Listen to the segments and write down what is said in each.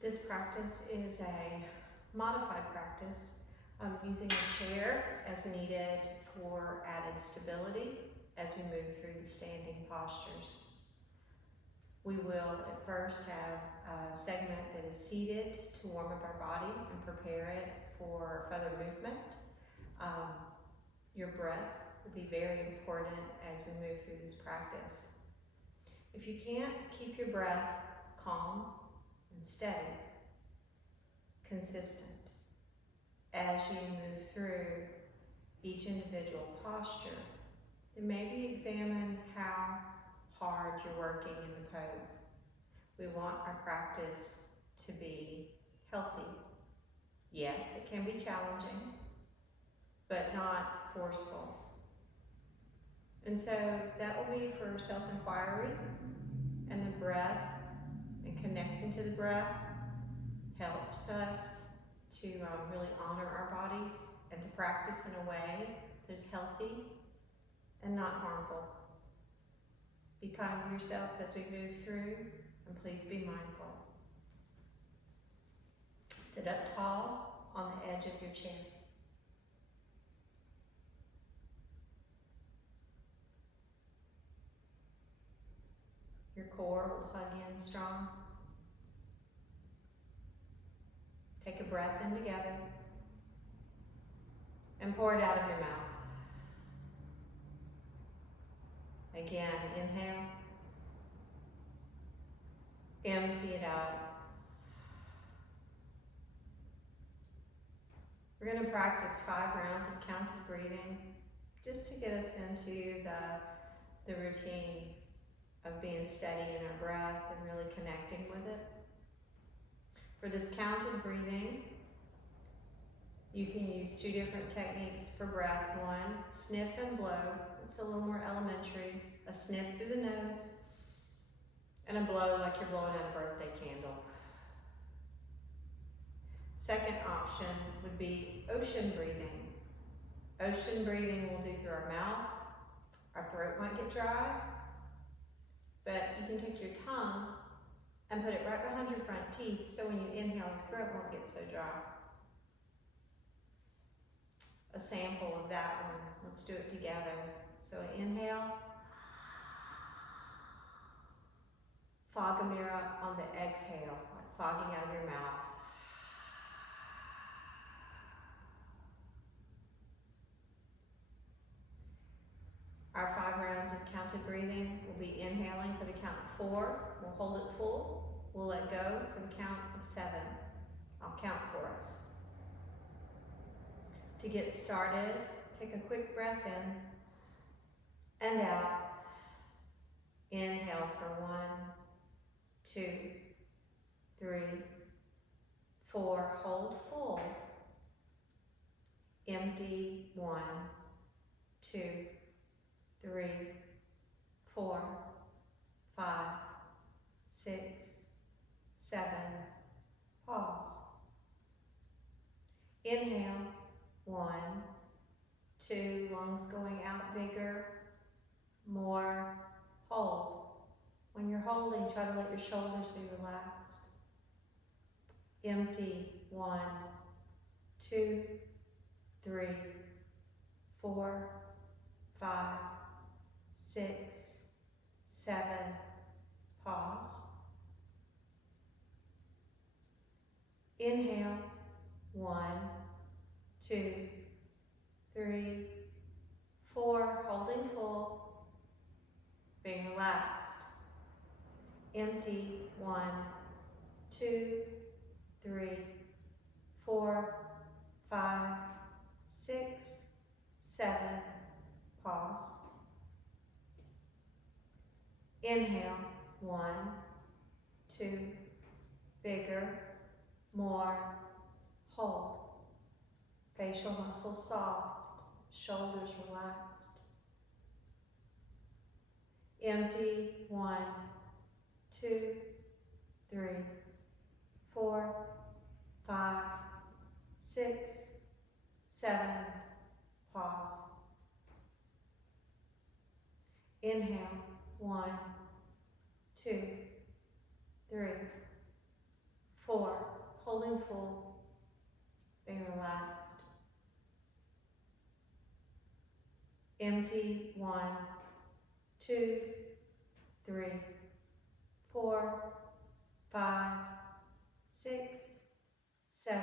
This practice is a modified practice of using a chair as needed for added stability as we move through the standing postures. We will at first have a segment that is seated to warm up our body and prepare it for further movement. Your breath will be very important as we move through this practice. If you can't keep your breath calm and steady, consistent, as you move through each individual posture, then maybe examine how hard you're working in the pose. We want our practice to be healthy. Yes, it can be challenging, but not forceful. And so that will be for self-inquiry, and the breath and connecting to the breath helps us to really honor our bodies and to practice in a way that is healthy and not harmful. Be kind to yourself as we move through, and please be mindful. Sit up tall on the edge of your chair. Your core will plug in strong. Take a breath in together and pour it out of your mouth. Again, inhale. Empty it out. We're going to practice 5 rounds of counted breathing just to get us into the routine of being steady in our breath and really connecting with it. For this counted breathing, you can use 2 different techniques for breath. One, sniff and blow. It's a little more elementary. A sniff through the nose, and a blow like you're blowing out a birthday candle. Second option would be ocean breathing. Ocean breathing we'll do through our mouth. Our throat might get dry, but you can take your tongue and put it right behind your front teeth, so when you inhale, your throat won't get so dry. A sample of that one. Let's do it together. So inhale. Fog a mirror on the exhale, like fogging out of your mouth. Our 5 rounds of counted breathing will be inhaling for the count of 4. We'll hold it full. We'll let go for the count of 7. I'll count for us. To get started, take a quick breath in and out. Inhale for 1, 2, 3, 4. Hold full. Empty. 1, 2, 3, 4, 5, 6, 7. Pause. Inhale. 1, 2. Lungs going out bigger. More. Hold. When you're holding, try to let your shoulders be relaxed. Empty. 1, 2, 3, 4, 5, 6, 7. Pause. Inhale. 1, 2, 3, 4. Holding full. Being relaxed. Empty. 1, 2, 3, 4, 5, 6, 7. Pause. Inhale. 1, 2. Bigger. More. Hold. Facial muscles soft. Shoulders relaxed. Empty. 1, 2, 3, 4, 5, 6, 7. Pause. Inhale. 1, 2, 3, 4, holding full, being relaxed. Empty, 1, 2, 3, 4, 5, 6, 7,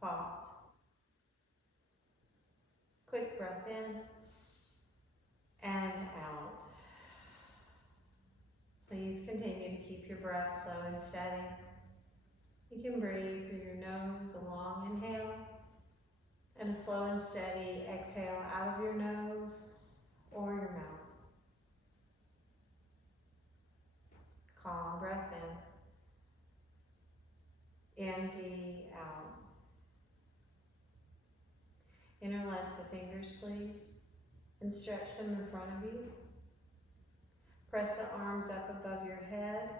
pause. Quick breath in and out. Please continue to keep your breath slow and steady. You can breathe through your nose, a long inhale, and a slow and steady exhale out of your nose or your mouth. Calm breath in. Empty out. Interlace the fingers, please, and stretch them in front of you. Press the arms up above your head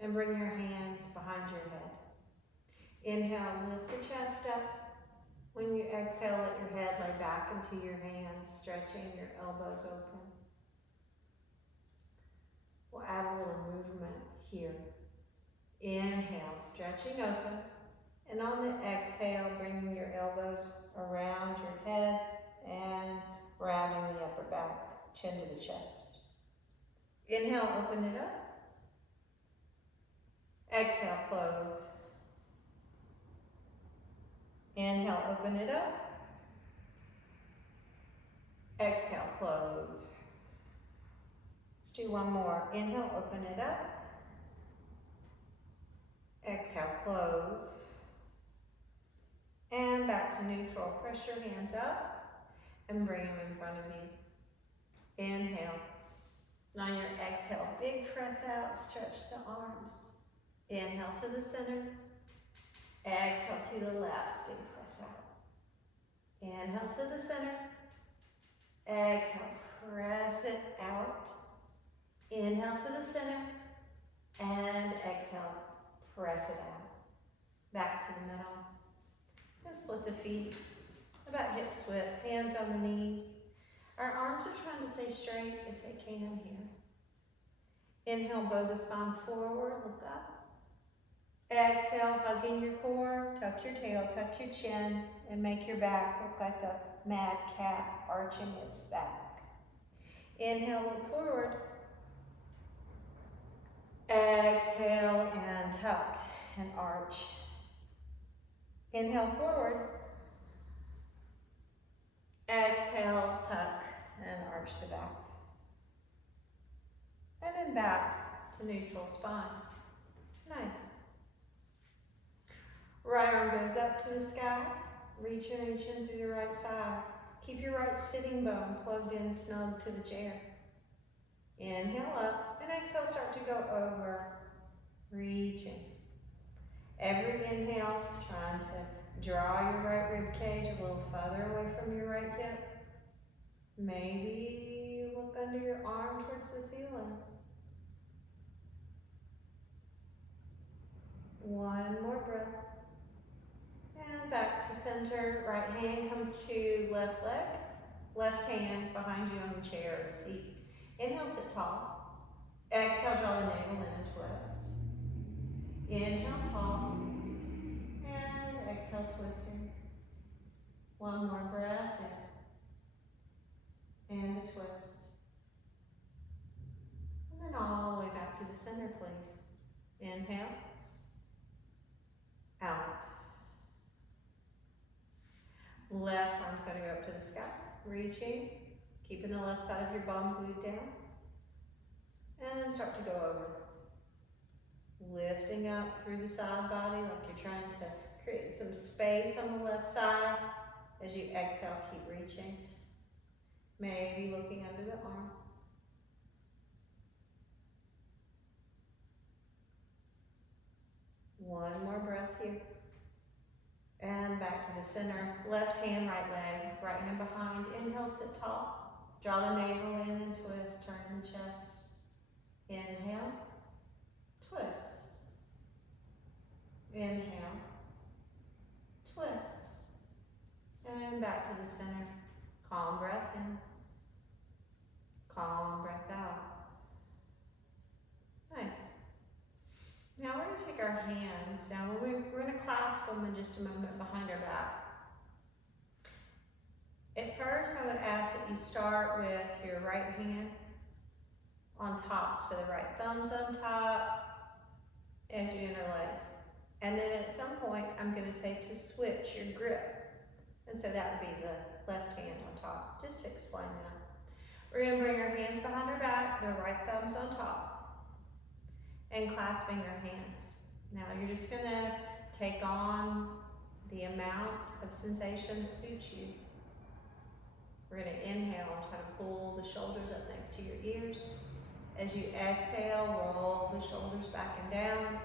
and bring your hands behind your head. Inhale, lift the chest up. When you exhale, let your head lay back into your hands, stretching your elbows open. We'll add a little movement here. Inhale, stretching open. And on the exhale, bringing your elbows around your head and rounding the upper back, chin to the chest. Inhale, open it up. Exhale, close. Inhale, open it up. Exhale, close. Let's do one more. Inhale, open it up. Exhale, close. And back to neutral. Press your hands up and bring them in front of you. Inhale. On your exhale, big press out, stretch the arms. Inhale to the center. Exhale to the left, big press out. Inhale to the center. Exhale, press it out. Inhale to the center. And exhale, press it out. Back to the middle. Now split the feet about hips width, hands on the knees. Our arms are trying to stay straight if they can here. Inhale, bow the spine forward, look up. Exhale, hugging your core, tuck your tail, tuck your chin, and make your back look like a mad cat arching its back. Inhale, look forward. Exhale, and tuck and arch. Inhale, forward. Exhale, tuck, and arch the back. And then back to neutral spine. Nice. Right arm goes up to the sky. Reach in through the right side. Keep your right sitting bone plugged in snug to the chair. Inhale up, and exhale, start to go over. Reaching. Every inhale, trying to draw your right rib cage a little further away from your right hip. Maybe look under your arm towards the ceiling. One more breath. And back to center. Right hand comes to left leg. Left hand behind you on the chair or the seat. Inhale, sit tall. Exhale, draw the navel in and twist. Inhale, tall. And exhale, twisting. One more breath in. And a twist. And then all the way back to the center, please. Inhale. Out. Left arm's going to go up to the sky. Reaching. Keeping the left side of your bum glued down. And then start to go over. Lifting up through the side body like you're trying to create some space on the left side. As you exhale, keep reaching. Maybe looking under the arm. One more breath here. And back to the center. Left hand, right leg, right hand behind. Inhale, sit tall. Draw the navel in and twist, turn the chest. Inhale, twist. Inhale, twist. And back to the center. Calm breath in. Calm breath out. Nice. Now we're going to take our hands. Now we're going to clasp them in just a moment behind our back. At first, I would ask that you start with your right hand on top. So the right thumb's on top as you interlace. And then at some point, I'm going to say to switch your grip. And so that would be the left hand on top, just to explain that. We're going to bring our hands behind our back, the right thumb's on top, and clasping our hands. Now you're just going to take on the amount of sensation that suits you. We're going to inhale and try to pull the shoulders up next to your ears. As you exhale, roll the shoulders back and down,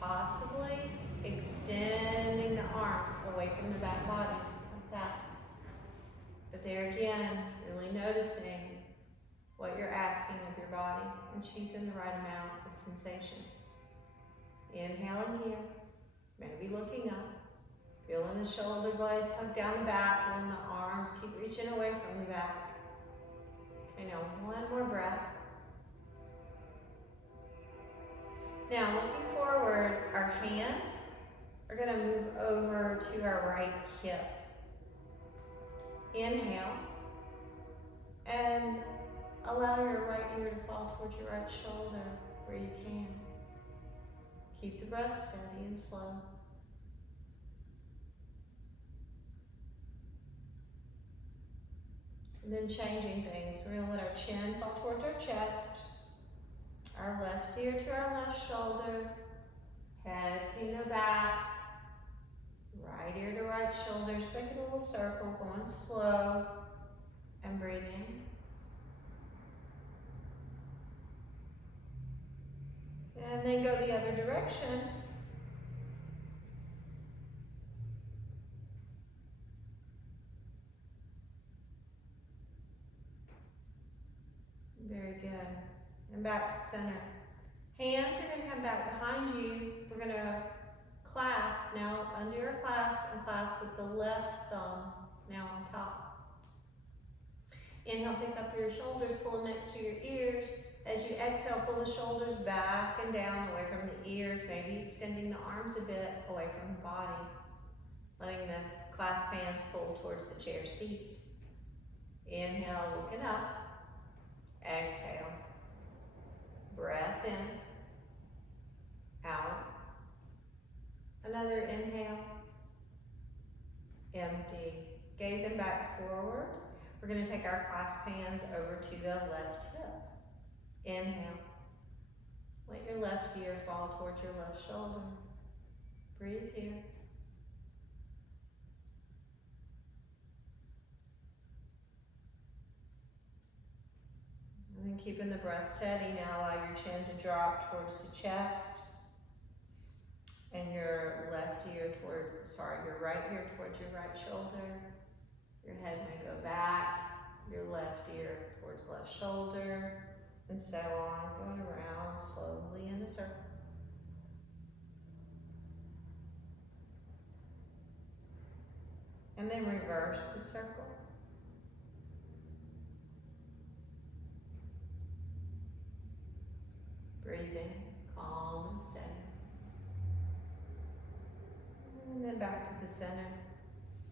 possibly extending the arms away from the back body, like that. But there again, really noticing what you're asking of your body and choosing the right amount of sensation. Inhaling here, maybe looking up, feeling the shoulder blades hug down the back, feeling the arms keep reaching away from the back. Okay, now one more breath. Now looking forward, our hands are going to move over to our right hip. Inhale, and allow your right ear to fall towards your right shoulder where you can. Keep the breath steady and slow. And then changing things, we're going to let our chin fall towards our chest, our left ear to our left shoulder, head can go back, right ear to right shoulder, just make a little circle, going slow, and breathing. And then go the other direction. Very good. And back to center. Hands are going to come back behind you. We're going to clasp. Now undo our clasp and clasp with the left thumb now on top. Inhale, pick up your shoulders, pull them next to your ears. As you exhale, pull the shoulders back and down away from the ears, maybe extending the arms a bit away from the body. Letting the clasp hands pull towards the chair seat. Inhale, looking up. Exhale. Breath in. Out. Another inhale. Empty. Gazing back forward. We're going to take our clasp hands over to the left hip. Inhale. Let your left ear fall towards your left shoulder. Breathe here. And then keeping the breath steady, now allow your chin to drop towards the chest and your left ear towards, your right ear towards your right shoulder. Your head may go back, your left ear towards left shoulder, and so on, going around slowly in a circle. And then reverse the circle. Breathing, calm and steady. And then back to the center.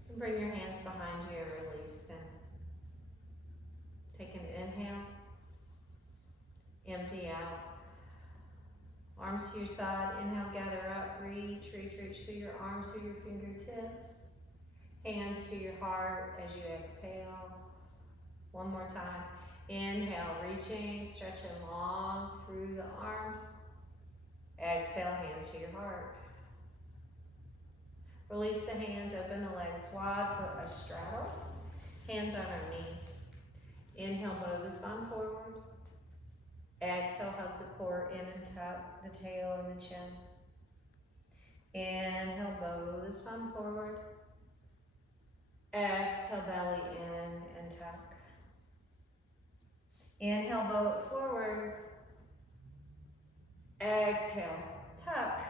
And bring your hands behind you and release them. Take an inhale. Empty out. Arms to your side. Inhale, gather up. Reach through your arms, through your fingertips. Hands to your heart as you exhale. One more time. Inhale, reaching, stretching long through the arms. Exhale, hands to your heart. Release the hands, open the legs wide for a straddle. Hands on our knees. Inhale, bow the spine forward. Exhale, hug the core in and tuck the tail and the chin. Inhale, bow the spine forward. Exhale, belly in and tuck. Inhale, bow it forward. Exhale, tuck.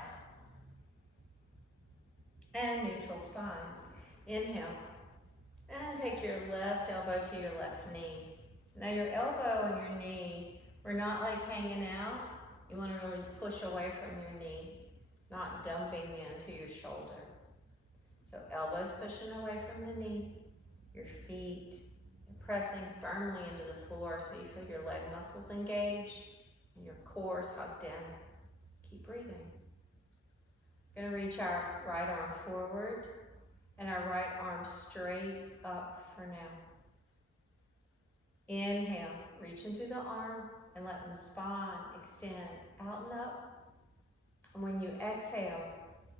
And neutral spine. Inhale. And take your left elbow to your left knee. Now your elbow and your knee, we're not like hanging out. You want to really push away from your knee, not dumping into your shoulder. So elbows pushing away from the knee, your feet pressing firmly into the floor so you feel your leg muscles engage and your core is hugged in. Keep breathing. Gonna reach our right arm forward and our right arm straight up for now. Inhale, reaching through the arm and letting the spine extend out and up. And when you exhale,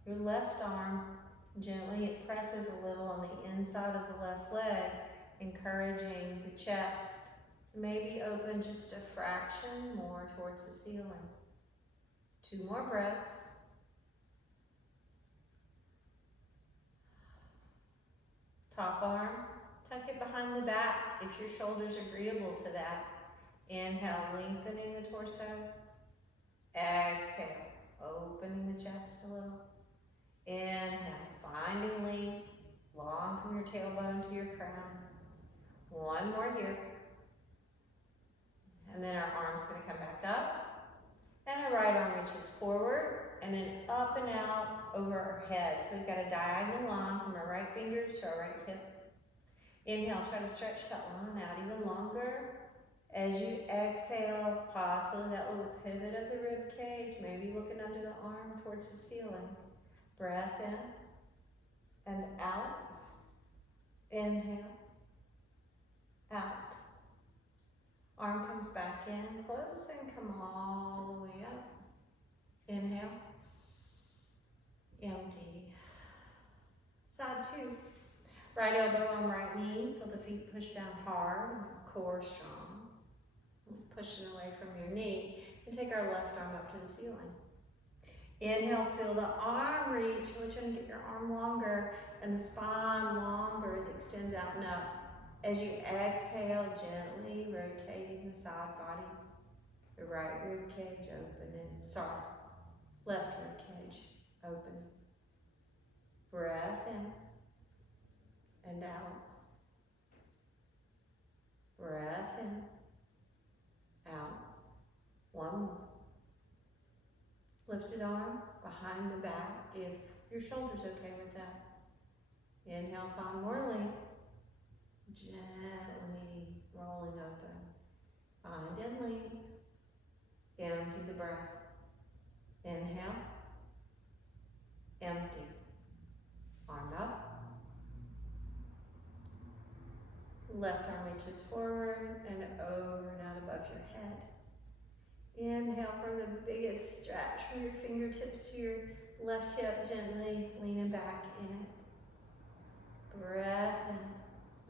your left arm, gently it presses a little on the inside of the left leg, encouraging the chest to maybe open just a fraction more towards the ceiling. 2 more breaths. Top arm, tuck it behind the back if your shoulder's agreeable to that. Inhale, lengthening the torso. Exhale, opening the chest a little. Inhale, finding length, long from your tailbone to your crown. 1 more here. And then our arm's gonna come back up. And our right arm reaches forward and then up and out over our head. So we've got a diagonal line from our right fingers to our right hip. Inhale, try to stretch that line out even longer. As you exhale, possibly that little pivot of the rib cage, maybe looking under the arm towards the ceiling. Breath in and out. Inhale, out. Arm comes back in close and come all the way up. Inhale, empty. Side 2. Right elbow on right knee, feel the feet push down hard, core strong. Pushing away from your knee, and take our left arm up to the ceiling. Inhale, feel the arm reach. We're trying to get your arm longer and the spine longer as it extends out and up. As you exhale, gently rotating the side body. The right rib cage opening. Left rib cage open. Breath in and out. Breath in, out. 1 more. Lifted arm behind the back if your shoulder's okay with that. Inhale, find more length. Gently rolling open. Find and length. Empty the breath. Inhale. Empty. Arm up. Left arm reaches forward and over and out above your head. Inhale for the biggest stretch from your fingertips to your left hip, gently leaning back in it. Breath in,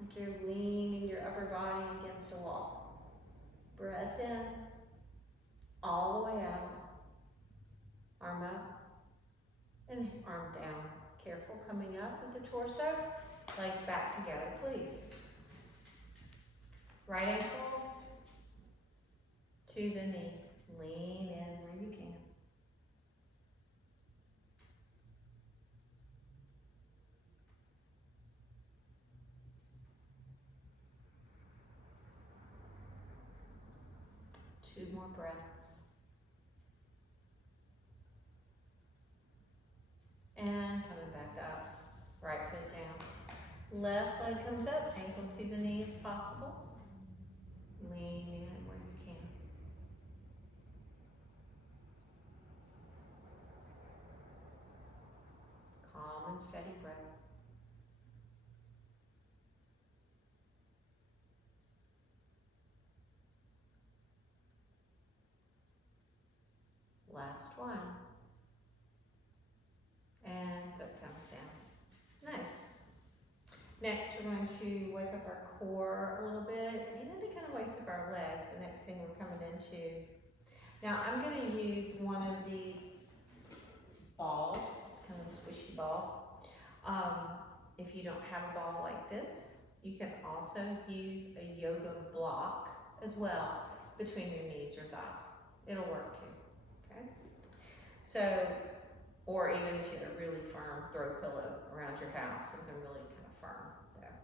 like you're leaning your upper body against a wall. Breath in, all the way out. Arm up and arm down. Careful coming up with the torso. Legs back together, please. Right ankle to the knee. Lean in where you can. Two more breaths. And coming back up. Right foot down. Left leg comes up, ankle to the knee if possible. Lean in where you can. Calm and steady breath. Last one. And foot comes down. Nice. Next, we're going to wake up our core a little bit, and then to kind of wakes up our legs, the next thing we're coming into. Now, I'm going to use one of these balls. It's kind of a squishy ball. If you don't have a ball like this, you can also use a yoga block as well between your knees or thighs. It'll work too, okay? So, or even if you had a really firm throw pillow around your house, something really kind of firm there.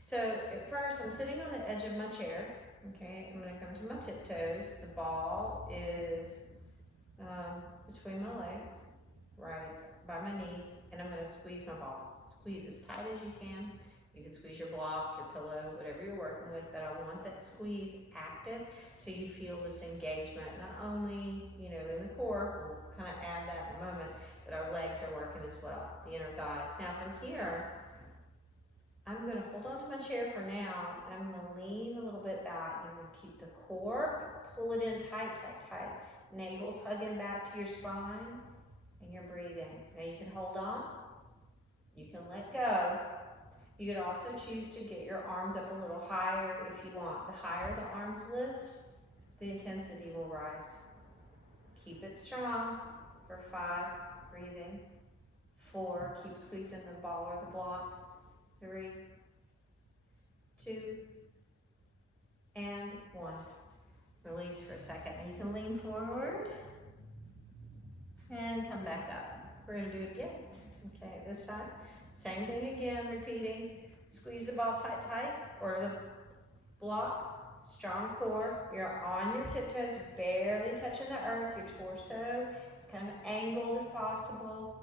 So at first, I'm sitting on the edge of my chair, okay? I'm gonna come to my tiptoes. The ball is between my legs, right by my knees, and I'm gonna squeeze my ball. Squeeze as tight as you can. You can squeeze your block, your pillow, whatever you're working with, but I want that squeeze active so you feel this engagement, not only, in the core, we'll kind of add that in a moment, but our legs are working as well, the inner thighs. Now from here, I'm gonna hold on to my chair for now, and I'm gonna lean a little bit back. I'm gonna keep the core, pull it in tight, tight, tight. Navel's hugging back to your spine, and you're breathing. Now you can hold on, you can let go. You could also choose to get your arms up a little higher if you want. The higher the arms lift, the intensity will rise. Keep it strong for 5, breathing. 4, keep squeezing the ball or the block. 3, 2, and 1. Release for a second. And you can lean forward and come back up. We're gonna do it again. Okay, this time. Same thing again, repeating. Squeeze the ball tight, tight, or the block, strong core. You're on your tiptoes, barely touching the earth. Your torso is kind of angled if possible.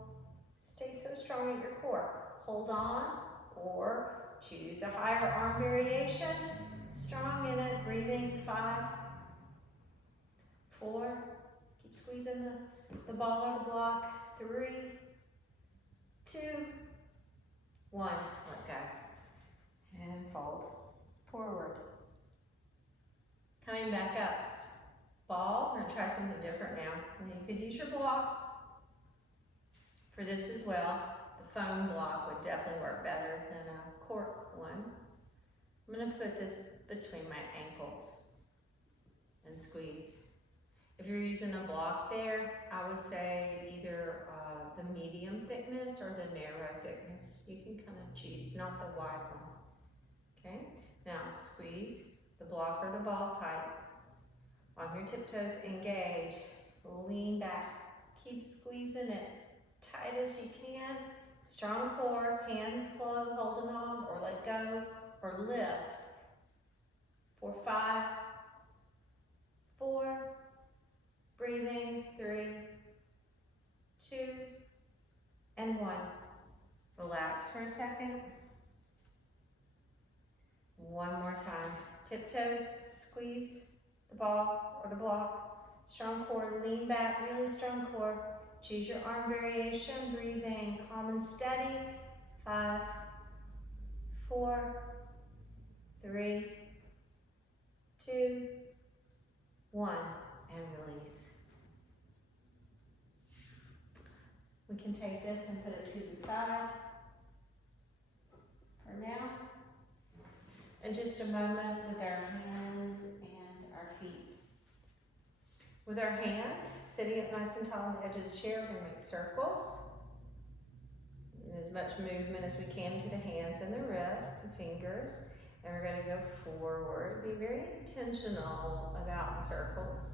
Stay so strong at your core. Hold on, or choose a higher arm variation. Strong in it, breathing. 5, 4, keep squeezing the ball or the block. 3, 2, 1, let go, and fold forward. Coming back up, ball, we're gonna try something different now. And you could use your block for this as well. The foam block would definitely work better than a cork one. I'm gonna put this between my ankles and squeeze. If you're using a block there, I would say either the medium thickness or the narrow thickness. You can kind of choose, not the wide one. Okay, now squeeze the block or the ball tight. On your tiptoes, engage, lean back, keep squeezing it tight as you can. Strong core, hands slow, holding on, or let go, or lift. For 5, 4, breathing. 3, 2, and 1. Relax for a second. One more time. Tiptoes, squeeze the ball or the block. Strong core, lean back, really strong core. Choose your arm variation, breathing calm and steady. 5, 4, 3, 2, 1, and release. We can take this and put it to the side for now. In just a moment with our hands and our feet. With our hands, sitting up nice and tall on the edge of the chair, we're going to make circles. And as much movement as we can to the hands and the wrists, the fingers. And we're going to go forward. Be very intentional about the circles.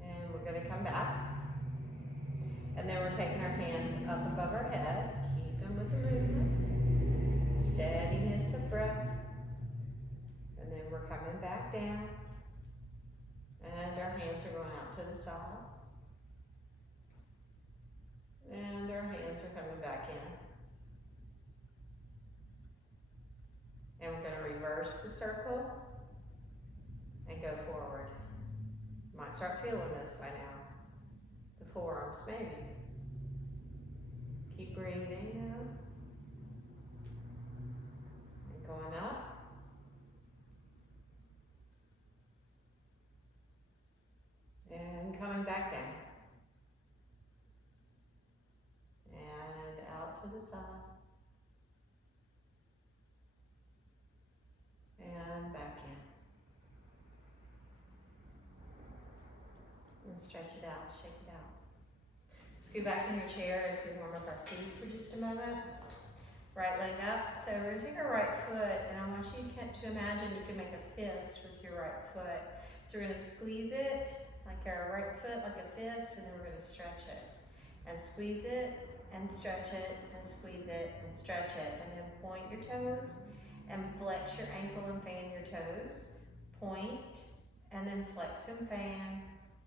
And we're going to come back. And then we're taking our hands up above our head, keeping with the movement, steadiness of breath. And then we're coming back down. And our hands are going out to the side. And our hands are coming back in. And we're going to reverse the circle and go forward. You might start feeling this by now. The forearms maybe. Keep breathing out. And going up. And coming back down. And out to the side. And back in. And stretch it out, shake it out. Scoot back in your chair as we warm up our feet for just a moment. Right leg up. So we're gonna take our right foot, and I want you to imagine you can make a fist with your right foot. So we're gonna squeeze it, like our right foot, like a fist, and then we're gonna stretch it. And squeeze it, and stretch it, and squeeze it, and stretch it. And then point your toes, and flex your ankle and fan your toes. Point, and then flex and fan,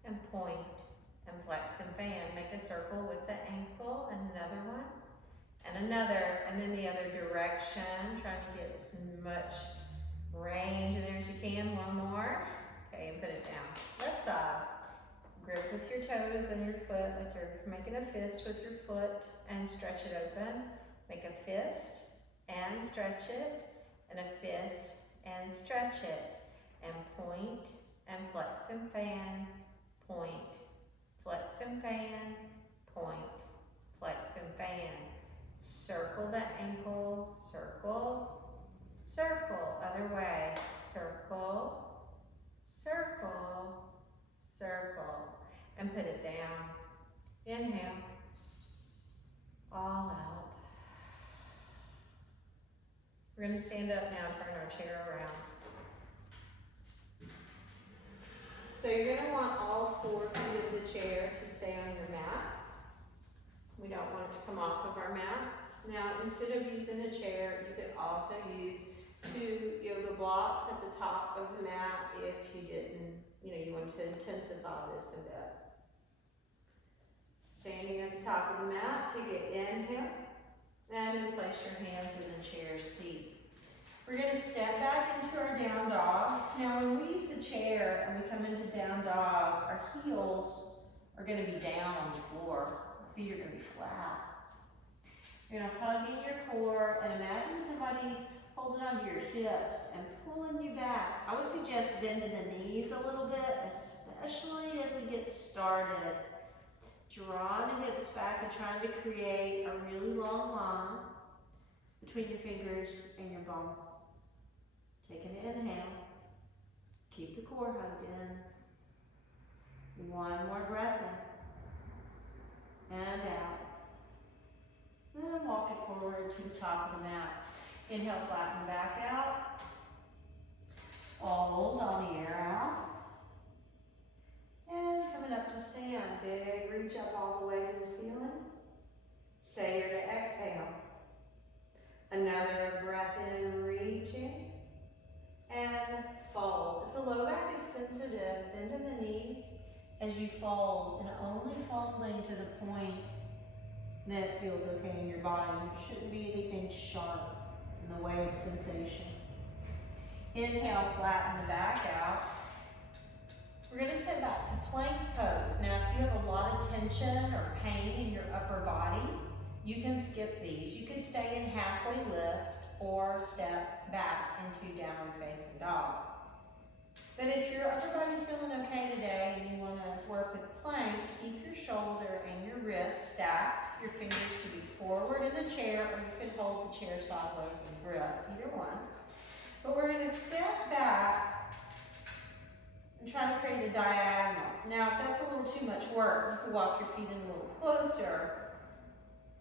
and point, and flex and fan. Make a circle with the ankle, and another one, and another, and then the other direction, trying to get as much range in there as you can. One more. Okay, and put it down. Left side. Grip with your toes and your foot like you're making a fist with your foot, and stretch it open. Make a fist and stretch it, and a fist and stretch it, and point and flex and fan, point, flex and fan, point, flex and fan. Circle the ankle, circle, circle, other way, circle, circle, circle, and put it down. Inhale, all out. We're going to stand up now, turn our chair around. So you're going to want all 4 feet of the chair to stay on your mat. We don't want it to come off of our mat. Now, instead of using a chair, you could also use 2 yoga blocks at the top of the mat if you didn't, you wanted to intensify this a bit. Standing at the top of the mat, take an inhale, and then place your hands in the chair seat. We're going to step back into our down dog. Now, when we use the chair and we come into down dog, our heels are going to be down on the floor. Our feet are going to be flat. You're going to hug in your core and imagine somebody's holding onto your hips and pulling you back. I would suggest bending the knees a little bit, especially as we get started. Drawing the hips back and trying to create a really long line between your fingers and your bum. Take an inhale. Keep the core hugged in. One more breath in. And out. And walk it forward to the top of the mat. Inhale, flatten the back out. Hold on the air out. And coming up to stand, big reach up all the way to the ceiling. Stay here to exhale. Another breath in, reaching. And fold. If the low back is sensitive, bend in the knees as you fold, and only folding to the point that it feels okay in your body. There shouldn't be anything sharp in the way of sensation. Inhale, flatten the back out. We're going to step back to plank pose. Now, if you have a lot of tension or pain in your upper body, you can skip these. You can stay in halfway lift or step back into downward facing dog. But if your upper body's feeling okay today and you want to work with plank, keep your shoulder and your wrist stacked. Your fingers could be forward in the chair, or you could hold the chair sideways and grip, either one. But we're going to step back and try to create a diagonal. Now, if that's a little too much work, you can walk your feet in a little closer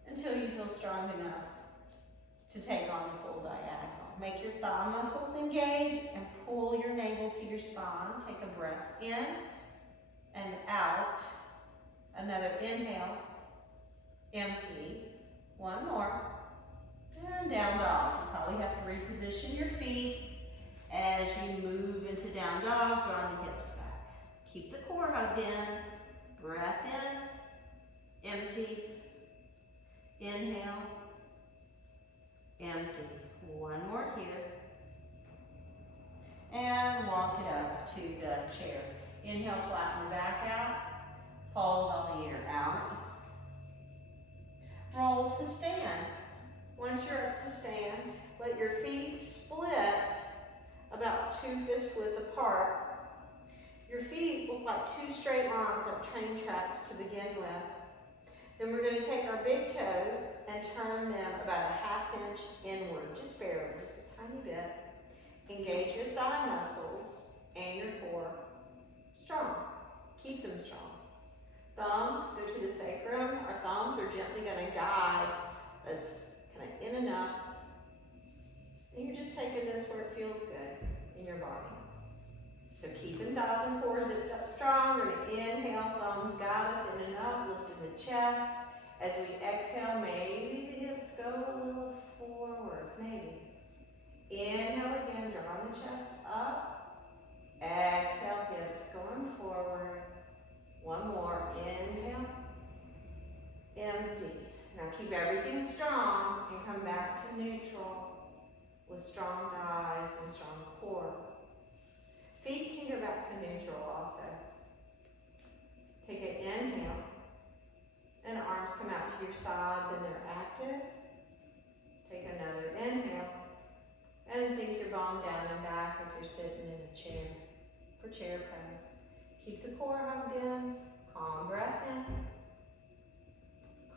until you feel strong enough to take on the full diagonal. Make your thigh muscles engage and pull your navel to your spine. Take a breath in and out. Another inhale, empty. One more. And down dog. You probably have to reposition your feet as you move into down dog, drawing the hips back. Keep the core hugged in. Breath in, empty. Inhale, empty. One more here. And walk it up to the chair. Inhale, flatten the back out. Fold on the ear out. Roll to stand. Once you're up to stand, let your feet split about 2 fist width apart. Your feet look like 2 straight lines like train tracks to begin with. Then we're going to take our big toes and turn them about a 1/2 inch inward, just barely, just a tiny bit. Engage your thigh muscles and your core. Strong. Keep them strong. Thumbs go to the sacrum. Our thumbs are gently going to guide us kind of in and up. And you're just taking this where it feels good in your body. So keeping thighs and core zipped up strong. We're going to inhale, thumbs guide us in and up, lifting the chest. As we exhale, maybe the hips go a little forward, maybe. Inhale again, drawing the chest up. Exhale, hips going forward. One more, inhale, empty. Now keep everything strong and come back to neutral with strong thighs and strong core. Feet can go back to neutral also. Take an inhale, and arms come out to your sides and they're active. Take another inhale, and sink your bum down and back like you're sitting in a chair for chair pose. Keep the core hugged in, calm breath in,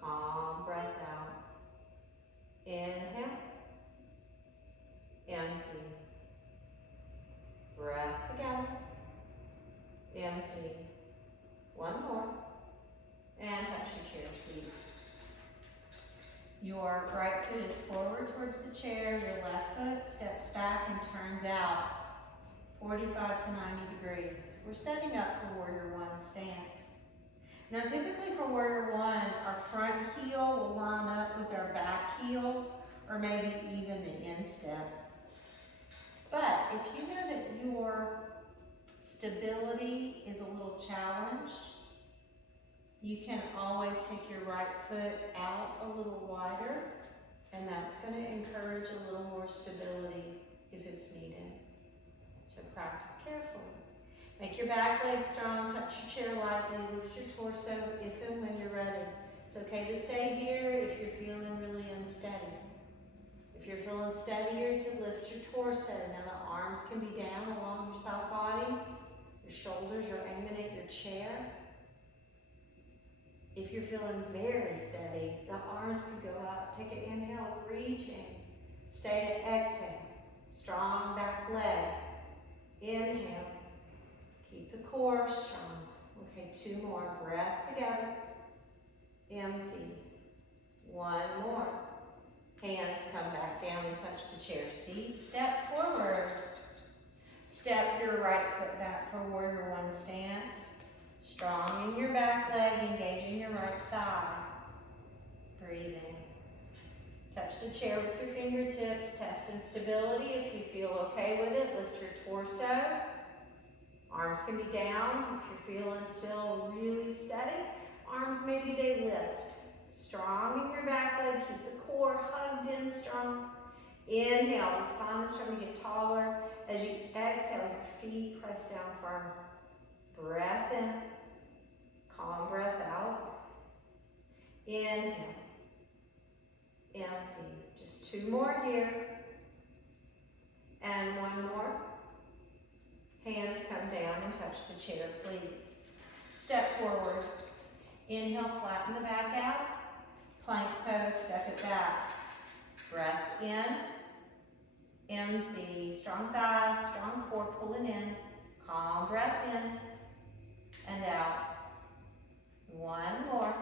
calm breath out. Inhale, empty. Breath together, empty. One more, and touch your chair seat. Your right foot is forward towards the chair, your left foot steps back and turns out 45 to 90 degrees. We're setting up for Warrior One stance. Now typically for Warrior One, our front heel will line up with our back heel, or maybe even the instep. But if you know that your stability is a little challenged, you can always take your right foot out a little wider, and that's going to encourage a little more stability if it's needed. So practice carefully. Make your back leg strong, touch your chair lightly, lift your torso if and when you're ready. It's okay to stay here if you're feeling really unsteady. If you're feeling steadier, you can lift your torso. Now the arms can be down along your side body. Your shoulders are aiming at your chair. If you're feeling very steady, the arms can go up. Take an inhale, reaching. Stay at exhale. Strong back leg. Inhale. Keep the core strong. Okay, two more. Breath together. Empty. One more. Hands come back down and touch the chair seat. Step forward. Step your right foot back for Warrior One stance. Strong in your back leg, engaging your right thigh. Breathing. Touch the chair with your fingertips, testing stability. If you feel okay with it, lift your torso. Arms can be down. If you're feeling still really steady, arms maybe they lift. Strong in your back leg, keep the core hugged in strong. Inhale, the spine is starting to get taller. As you exhale, your feet press down firm. Breath in, calm breath out. Inhale, empty. Just two more here. And one more. Hands come down and touch the chair, please. Step forward. Inhale, flatten the back out. Plank pose, step it back. Breath in, empty. Strong thighs, strong core, pulling in. Calm breath in and out. One more.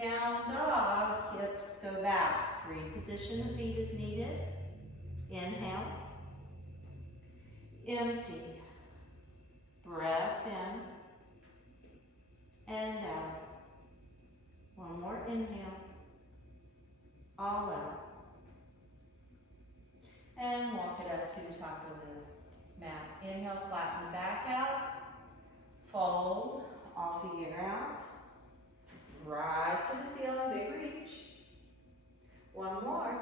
Down dog, hips go back. Reposition the feet as needed. Inhale. Empty. Breath in and out. One more inhale. All out. And walk it up to the top of the mat. Inhale, flatten the back out. Fold, all the air out. Rise to the ceiling, big reach. One more.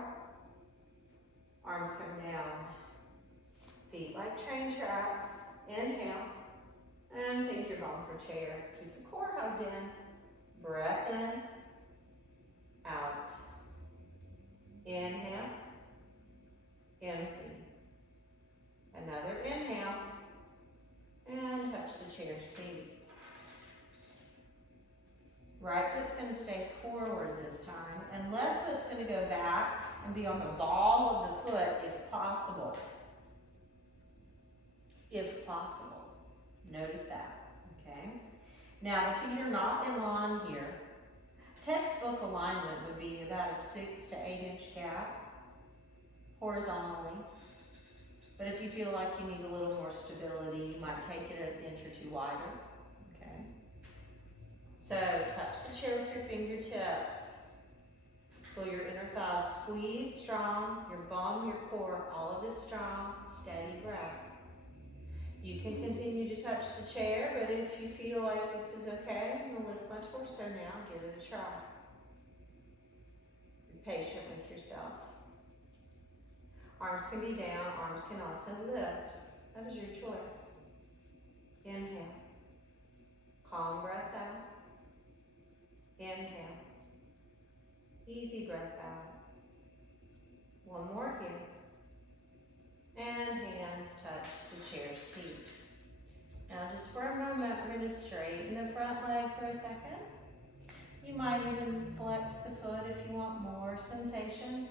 Arms come down. Feet like train tracks. Inhale. And sink your bum for chair. Keep the core hugged in. Breath in. Out. Inhale. Empty. Another inhale. And touch the chair seat. Right foot's going to stay forward this time. And left foot's going to go back and be on the ball of the foot if possible. If possible. Notice that, okay? Now the feet are not in line here. Textbook alignment would be about a 6 to 8 inch gap horizontally. But if you feel like you need a little more stability, you might take it an inch or two wider, okay? So touch the chair with your fingertips. Feel your inner thighs squeeze strong, your bum, your core, all of it strong, steady breath. You can continue to touch the chair, but if you feel like this is okay, I'm gonna lift my torso now, give it a try. Be patient with yourself. Arms can be down, arms can also lift. That is your choice. Inhale. Calm breath out. Inhale. Easy breath out. One more here. And hands touch the chair's feet. Now just for a moment, we're going to straighten the front leg for a second. You might even flex the foot if you want more sensation.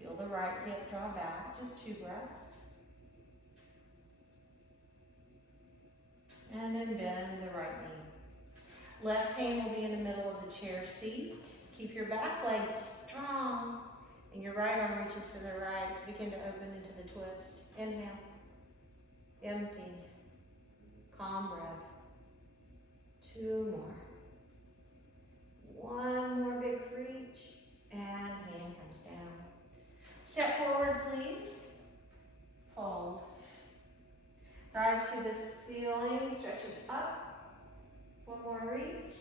Feel the right hip draw back, just 2 breaths. And then bend the right knee. Left hand will be in the middle of the chair seat. Keep your back leg strong, and your right arm reaches to the right. Begin to open into the twist. Inhale. Empty. Calm breath. 2 more. 1 more big reach, and hand comes down. Step forward, please. Fold. Rise to the ceiling, stretch it up. 1 more reach,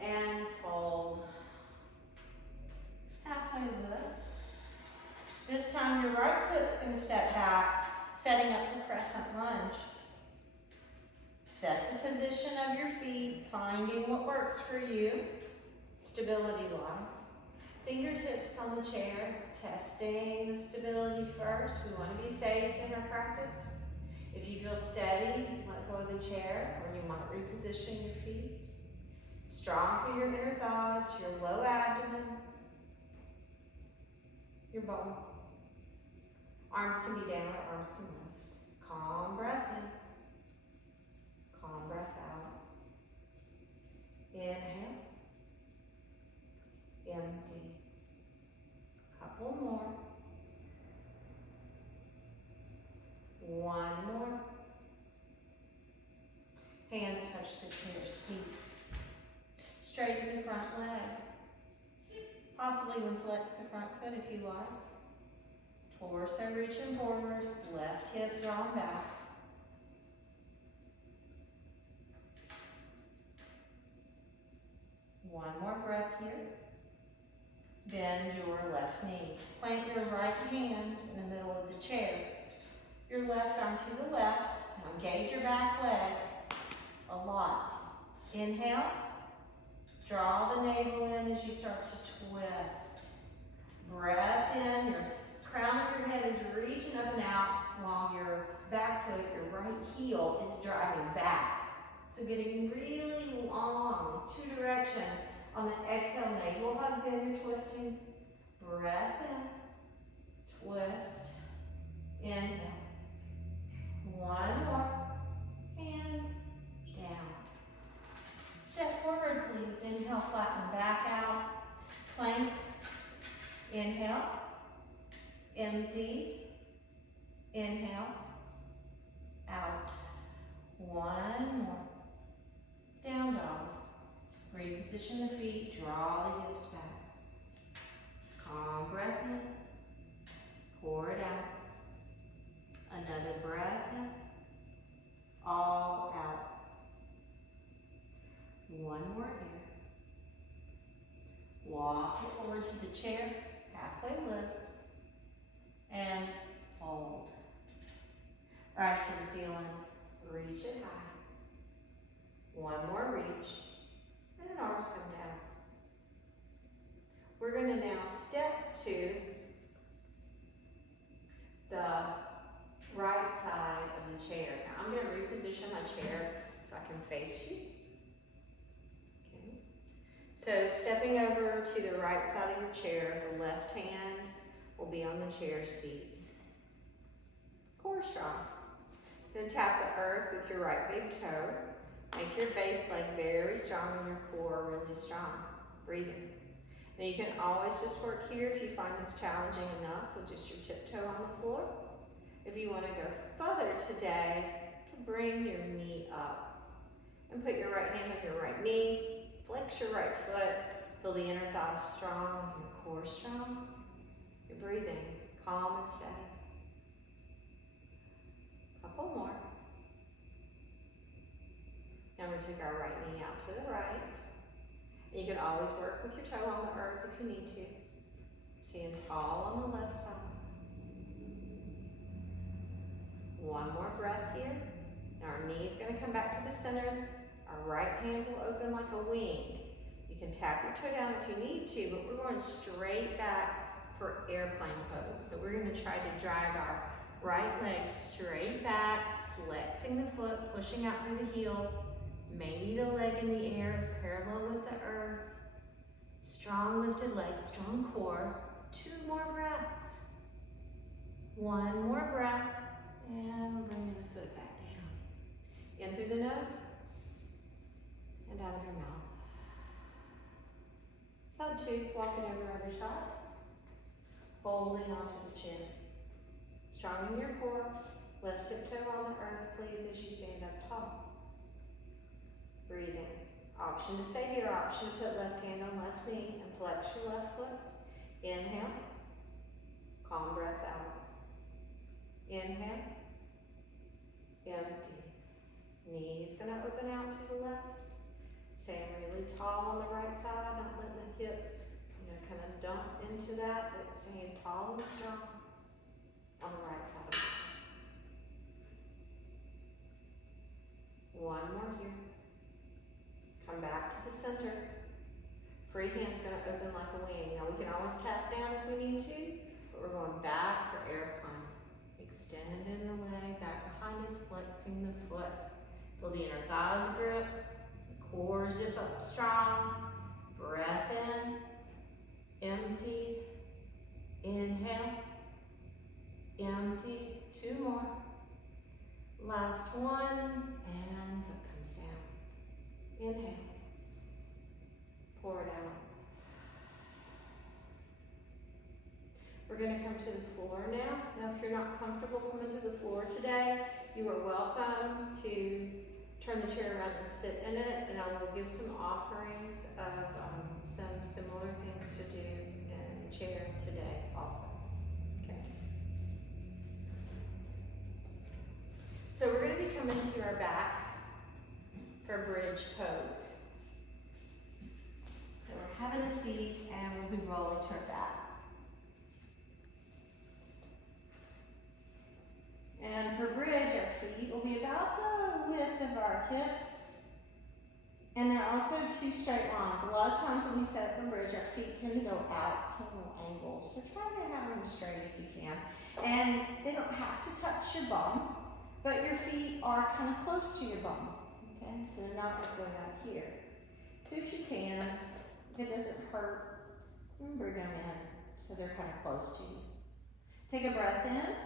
and fold. Halfway lift. This time your right foot's going to step back, setting up the crescent lunge. Set the position of your feet, finding what works for you, stability-wise. Fingertips on the chair, testing the stability first. We want to be safe in our practice. If you feel steady, you can let go of the chair, or you might reposition your feet. Strong through your inner thighs, your low abdomen, your bottom. Arms can be down or arms can lift. Calm breath in. Calm breath out. Inhale. Empty. Couple more. 1 more. Hands touch the chair seat. Straighten the front leg. Possibly even flex the front foot if you like. Torso reaching forward, left hip drawn back. One more breath here. Bend your left knee. Plant your right hand in the middle of the chair. Your left arm to the left. Now engage your back leg a lot. Inhale. Draw the navel in as you start to twist. Breath in. Your crown of your head is reaching up and out while your back foot, your right heel, is driving back. So getting really long, 2 directions. On the exhale, navel hugs in, you're twisting. Breath in, twist, inhale. 1 more, and down. Step forward, please. Inhale, flatten the back out. Plank, inhale, empty, inhale, out. 1 more. Down dog. Reposition the feet, draw the hips back. Calm breath in. Pour it out. Another breath in. All out. 1 more here. Walk it forward to the chair, halfway lift, and fold. Rise to the ceiling, reach it high. 1 more reach, and arms come down. We're going to now step to the right side of the chair. Now I'm going to reposition my chair so I can face you. Okay. So stepping over to the right side of your chair, the left hand will be on the chair seat. Core strong. Going to tap the earth with your right big toe. Make your base leg very strong and your core really strong. Breathing. Now you can always just work here if you find this challenging enough with just your tiptoe on the floor. If you want to go further today, you can bring your knee up and put your right hand on your right knee. Flex your right foot. Feel the inner thighs strong, your core strong. You're breathing calm and steady. Couple more. And we took our right knee out to the right. You can always work with your toe on the earth if you need to. Stand tall on the left side. One more breath here. Now our knee's going to come back to the center. Our right hand will open like a wing. You can tap your toe down if you need to, but we're going straight back for airplane pose. So we're going to try to drive our right leg straight back, flexing the foot, pushing out through the heel. Maybe the leg in the air is parallel with the earth. Strong lifted legs, strong core. 2 more breaths. 1 more breath. And bringing the foot back down. In through the nose and out of your mouth. Side 2, walking over other side. Holding onto the chin. Strong in your core. Left tiptoe on the earth, please, as you stand up tall. Breathing. Option to stay here, option to put left hand on left knee and flex your left foot. Inhale. Calm breath out. Inhale. Empty. Knees gonna open out to the left. Staying really tall on the right side, not letting the hip, kind of dump into that, but staying tall and strong on the right side. 1 more here. Come back to the center. Free hand's gonna open like a wing. Now we can always tap down if we need to, but we're going back for airplane. Extending the leg back behind us, flexing the foot. Feel the inner thighs grip, the core zip up strong. Breath in, empty, inhale, empty. 2 more. Last one, and foot comes down. Inhale, pour it out. We're going to come to the floor now. Now, if you're not comfortable coming to the floor today, you are welcome to turn the chair around and sit in it, and I will give some offerings of some similar things to do in the chair today also. Okay. So we're going to be coming to our back for bridge pose. So we're having a seat, and we'll be rolling to our back. And for bridge, our feet will be about the width of our hips. And they're also 2 straight lines. A lot of times when we set up for bridge, our feet tend to go out, little angles. So try to have them straight if you can. And they don't have to touch your bum, but your feet are kind of close to your bum. Okay, so they're not going out here. So if you can, if it doesn't hurt, bring them in so they're kind of close to you. Take a breath in.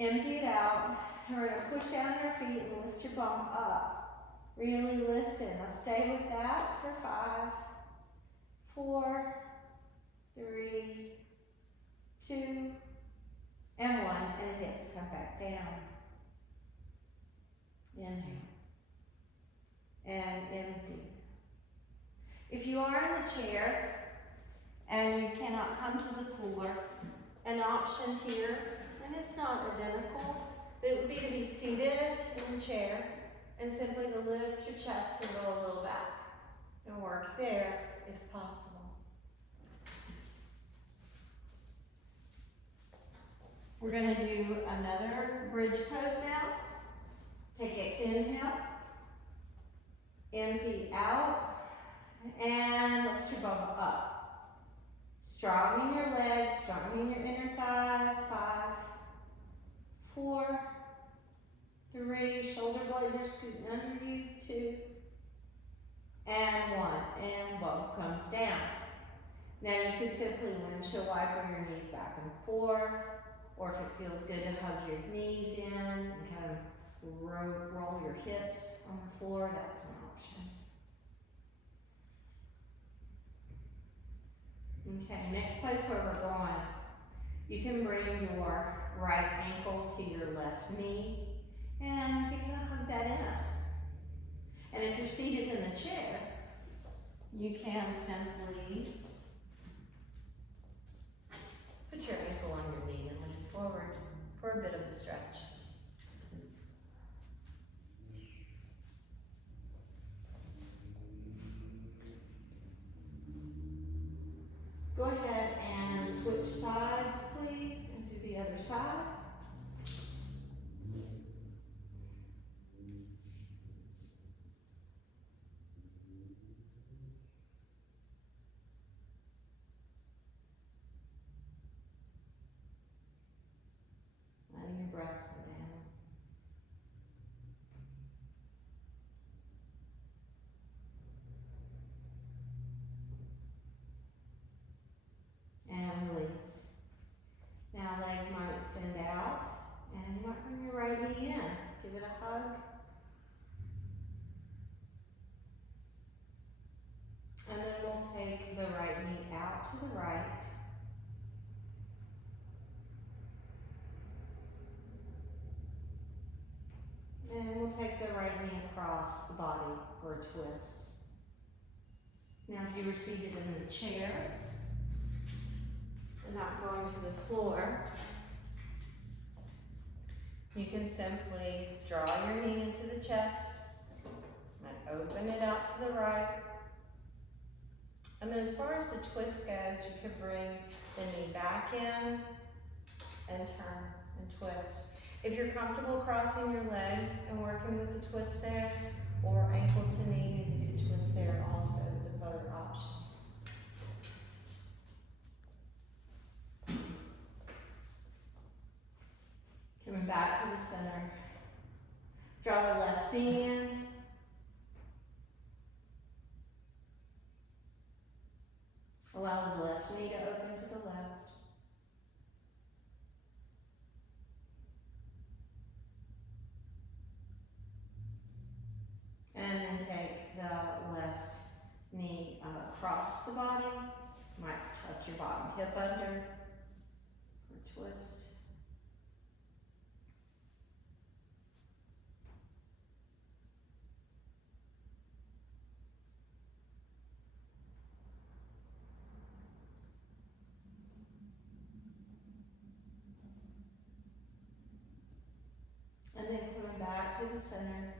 Empty it out, and we're going to push down your feet and lift your bum up. Really lift in. Now stay with that for 5, 4, 3, 2, and 1, and the hips come back down. Inhale. And empty. If you are in a chair and you cannot come to the floor, an option here, and it's not identical, it would be to be seated in the chair and simply to lift your chest and go a little back and work there if possible. We're going to do another bridge pose now. Take an inhale, empty out, and lift your bum up. Strong in your legs, strong in your inner thighs. 5, 4, 3, shoulder blades are scooting under you. 2, and 1, and bump comes down. Now you could simply windshield wiper your knees back and forth, or if it feels good to hug your knees in and kind of roll your hips on the floor, that's an option. Okay, next place where we're going, you can bring your right ankle to your left knee, and you're going to hug that in. And if you're seated in the chair, you can simply put your ankle on your knee and lean forward for a bit of a stretch. Go ahead and switch sides, please, and do the other side. Letting your breath slow down. And release. Now legs might extend out, and you might bring your right knee in. Give it a hug. And then we'll take the right knee out to the right. And we'll take the right knee across the body for a twist. Now if you were seated in the chair and not going to the floor, you can simply draw your knee into the chest and open it out to the right. And then as far as the twist goes, you could bring the knee back in and turn and twist. If you're comfortable crossing your leg and working with the twist there, or ankle to knee, you could twist there also as a further option. Coming back to the center. Draw the left knee in. Allow the left knee to open to the left. And then take the left knee across the body. Might tuck your bottom hip under for a twist. And then coming back to the center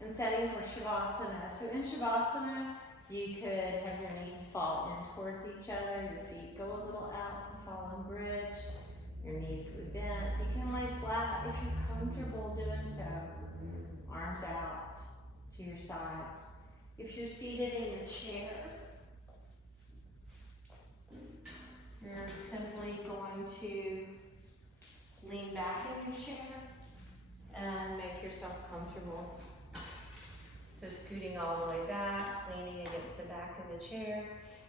and setting for Shavasana. So in Shavasana, you could have your knees fall in towards each other, your feet go a little out for fallen bridge, your knees could be bent. You can lay flat if you're comfortable doing so. Arms out to your sides. If you're seated in your chair, you're simply going to lean back in your chair and make yourself comfortable. So scooting all the way back, leaning against the back of the chair,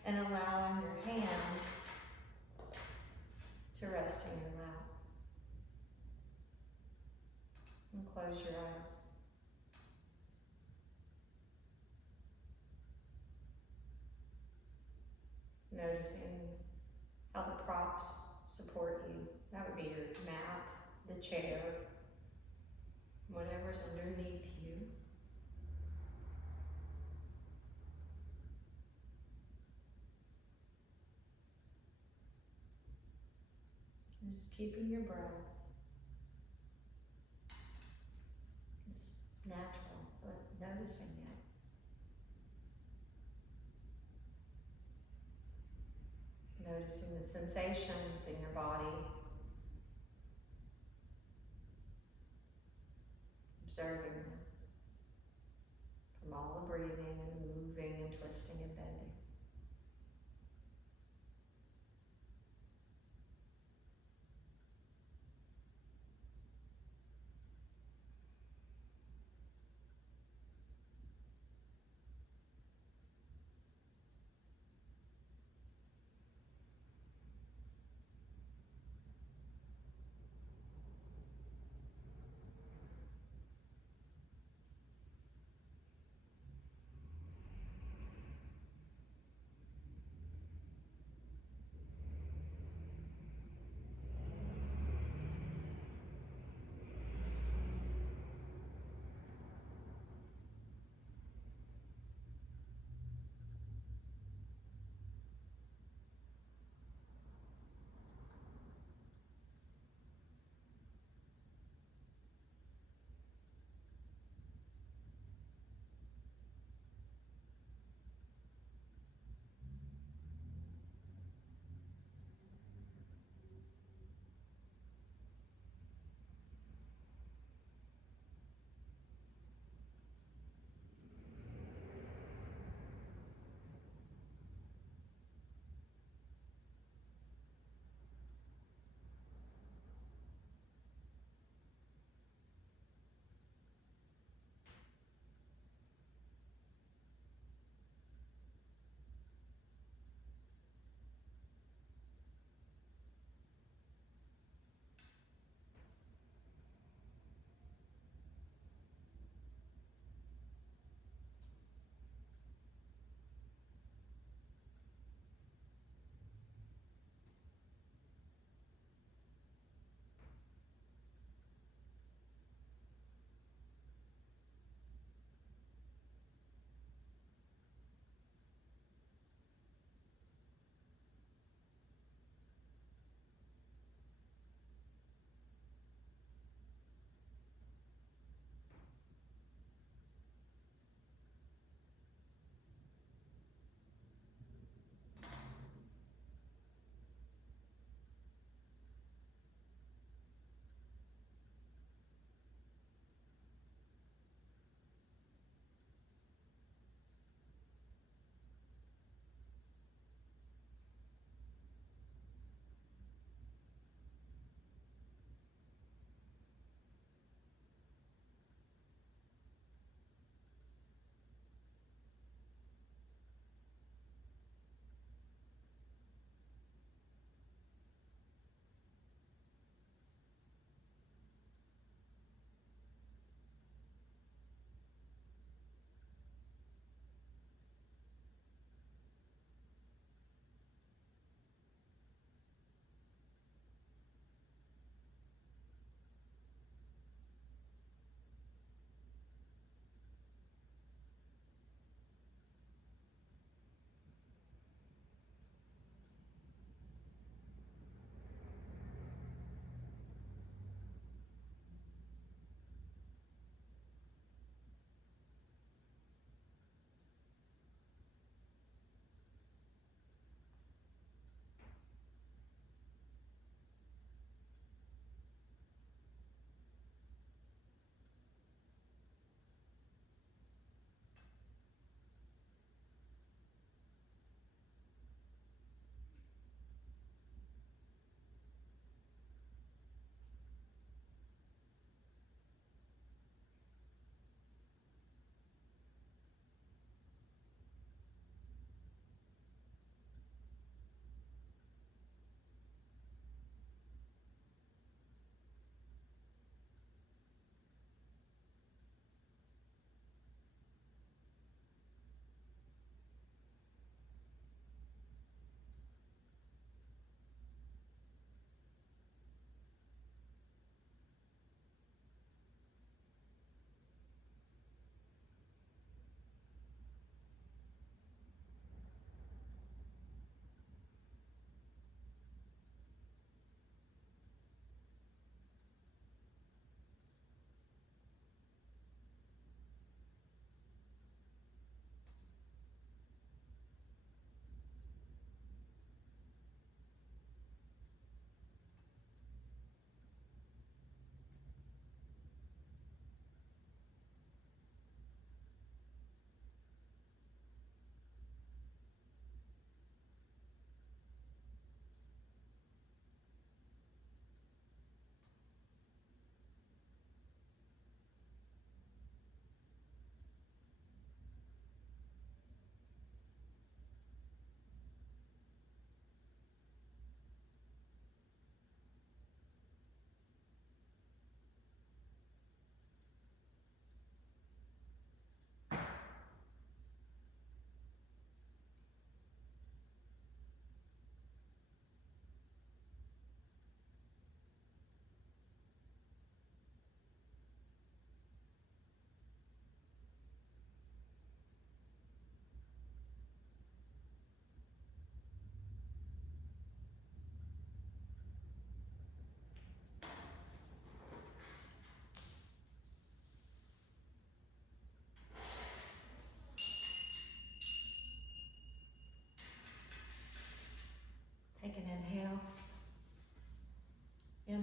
and allowing your hands to rest in your lap. And close your eyes. Noticing how the props support you. That would be your mat, the chair, whatever's underneath you. And just keeping your breath. It's natural, but noticing it. Noticing the sensations in your body. Observing them. From all the breathing and the moving and twisting and bending.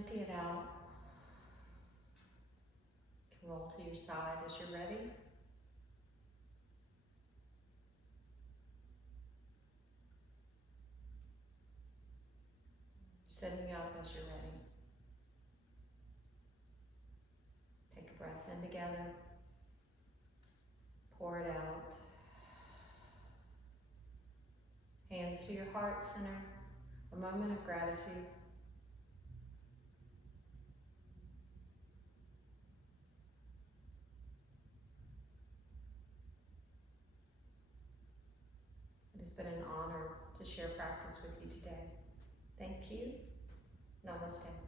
Empty it out. Roll to your side as you're ready. Sitting up as you're ready. Take a breath in together. Pour it out. Hands to your heart center. A moment of gratitude. It has been an honor to share practice with you today. Thank you. Namaste.